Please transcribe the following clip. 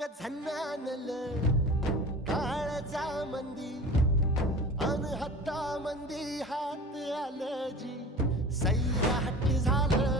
ग झन्नानल काळजा मंदी अन हत्ता मंदी हात आलं जी सैराट झालं